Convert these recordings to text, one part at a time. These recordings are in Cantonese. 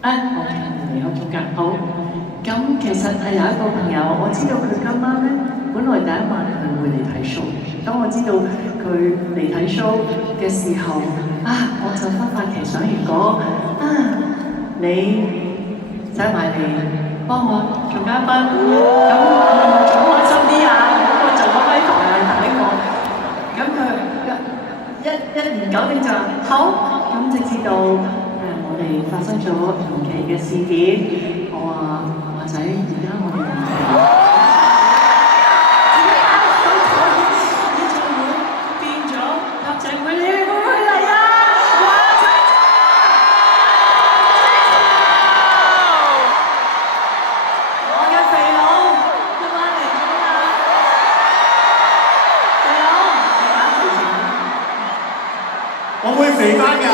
我離開中間。好，咁其實係有一個朋友，我知道佢今晚咧，本來第一晚佢會嚟睇 show。當我知道佢嚟睇 show 嘅時候，我就忽發奇想，如果你走埋嚟幫我做嘉賓，咁仲開心啲啊！我做個咪台啊，同你講，咁佢一言九鼎就好，咁直至到我哋發生咗同期嘅事件，我話華仔，而家我哋演唱會變咗合唱會，你會唔會嚟啊？華仔，我嘅肥佬今晚嚟咗啦！肥佬，你打肥前，我會肥翻㗎。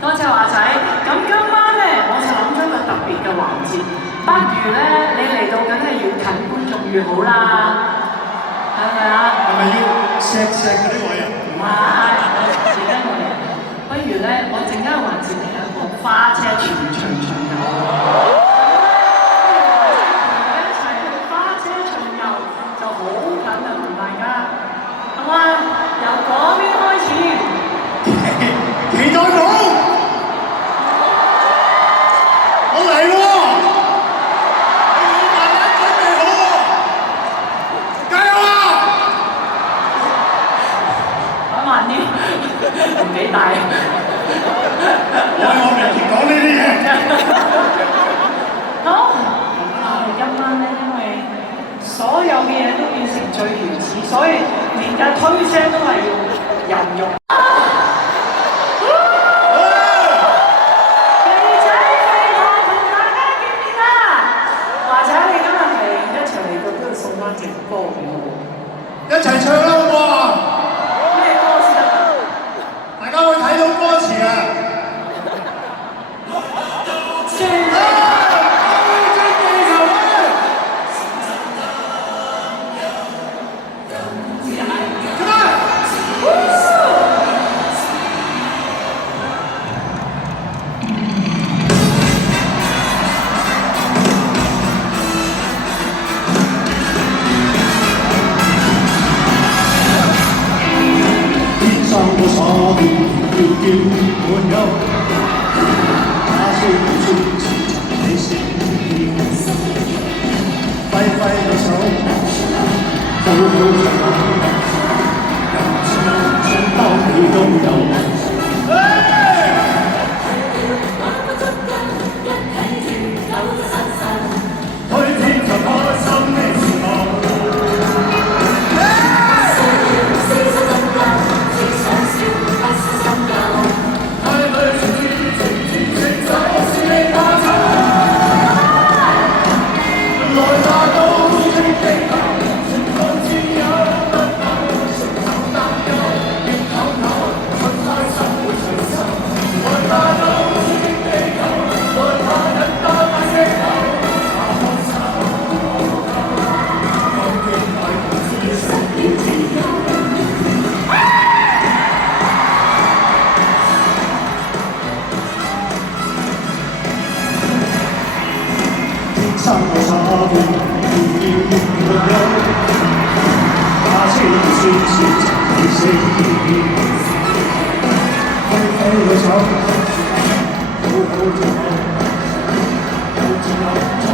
多謝華仔，咁今晚咧，我就諗咗一個特別嘅環節，不如咧，你嚟到梗係越近觀眾越好啦，係咪啊？係咪要錫嗰啲位啊？唔係，而家我哋，不如咧，我陣間環節嚟一個花車全場巡遊，一齊去花車巡遊就好緊啦，同大家，好嘛？由嗰邊開始，期待到。我嚟喎！你要慢慢準備好喎！加油啊！講慢啲，唔幾大。我面前講呢啲嘢。好，今晚咧，因為所有嘅嘢都變成最原始，所以連架推車都係要人肉。一齊唱啦，好唔好啊？咩歌先得？大家會睇到歌詞啊！叫滿有，那雖然說你是揮揮個手，就好像人包你都有。推天就開心的時候。生個沙盤，要沒有，那雖然說你死，揮揮個手，好好做，好自由。